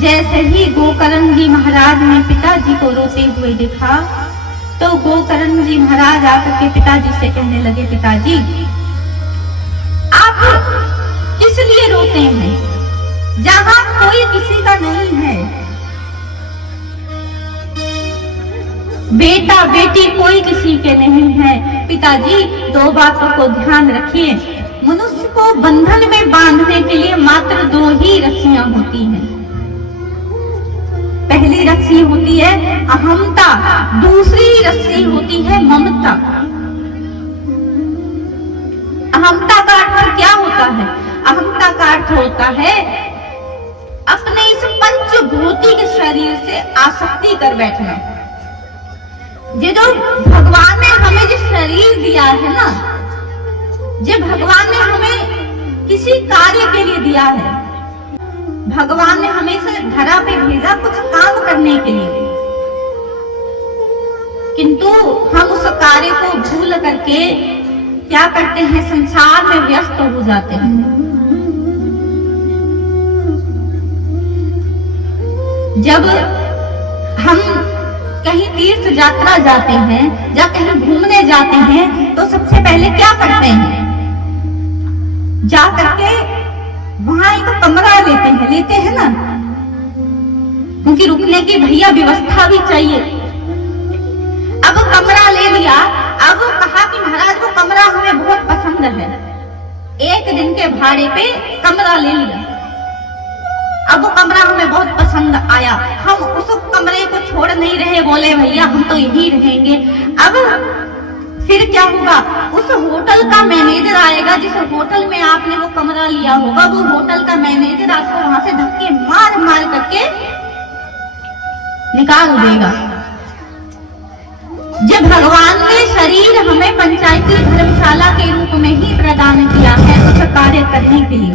जैसे ही गोकर्ण जी महाराज ने पिताजी को रोते हुए देखा तो गोकर्ण जी महाराज आकर के पिताजी से कहने लगे, पिताजी आप किस लिए रोते हैं? जहां कोई किसी का नहीं है, बेटा बेटी कोई किसी के नहीं है। पिताजी 2 बातों को ध्यान रखिए, मनुष्य को बंधन में बांधने के लिए मात्र 2 ही रस्सियां होती हैं। पहली रस्सी होती है अहमता, दूसरी रस्सी होती है ममता। अहमता का अर्थ क्या होता है? अहमता का अर्थ होता है अपने इस पंचभूतिक शरीर से आसक्ति कर बैठना। ये जो भगवान ने हमें जो शरीर दिया है ना, ये भगवान ने हमें किसी कार्य के लिए दिया है। भगवान ने हमें इस धरा पे भेजा कुछ काम करने के लिए, किंतु हम उस कार्य को भूल करके क्या करते हैं? संसार में व्यस्त हो जाते हैं। जब हम कहीं तीर्थ यात्रा जाते हैं या कहीं घूमने जाते हैं तो सबसे पहले क्या करते हैं? जा करके वहां एक कमरा लेते हैं ना, क्योंकि रुकने की भैया व्यवस्था भी चाहिए। अब कमरा ले लिया, अब कहा कि महाराज वो कमरा हमें बहुत पसंद है, 1 दिन के भाड़े पे कमरा ले लिया। अब वो कमरा हमें बहुत पसंद आया, हम उस कमरे को छोड़ नहीं रहे, बोले भैया हम तो यहीं रहेंगे। अब फिर क्या होगा? उस होटल का मैनेजर आएगा, जिस होटल में आपने वो कमरा लिया होगा, वो होटल का मैनेजर आपको वहां से धक्के मार मार करके निकाल देगा। जब भगवान ने शरीर हमें पंचायती धर्मशाला के रूप में ही प्रदान किया है कुछ कार्य करने के लिए,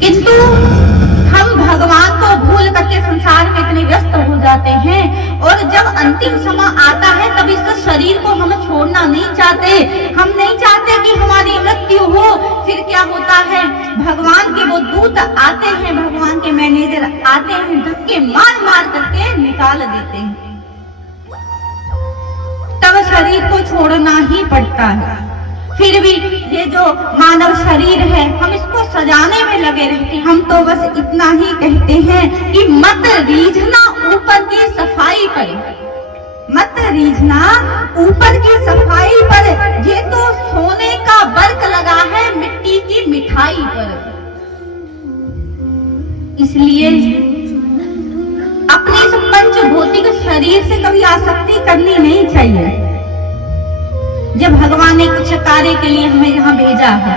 किंतु हम भगवान को भूल करके संसार में इतने व्यस्त हो जाते हैं, और जब अंतिम समय आता है तब इस शरीर को हम छोड़ना नहीं चाहते। हम नहीं चाहते कि हमारी मृत्यु हो। फिर क्या होता है? भगवान के वो दूत आते हैं, भगवान के मैनेजर आते हैं, धक्के मार मार करके निकाल देते हैं। तब शरीर को छोड़ना ही पड़ता है। फिर भी ये जो मानव शरीर है, हम इसको सजाने में लगे रहते हैं। हम तो बस इतना ही कहते हैं कि मत रीझना ऊपर की सफाई पर, मत रीझना ऊपर की सफाई पर, ये तो सोने का वर्क लगा है मिट्टी की मिठाई पर। इसलिए अपने इस पंचभौतिक शरीर से कभी आसक्ति करनी नहीं चाहिए। जब भगवान ने कुछ कार्य के लिए हमें यहाँ भेजा है,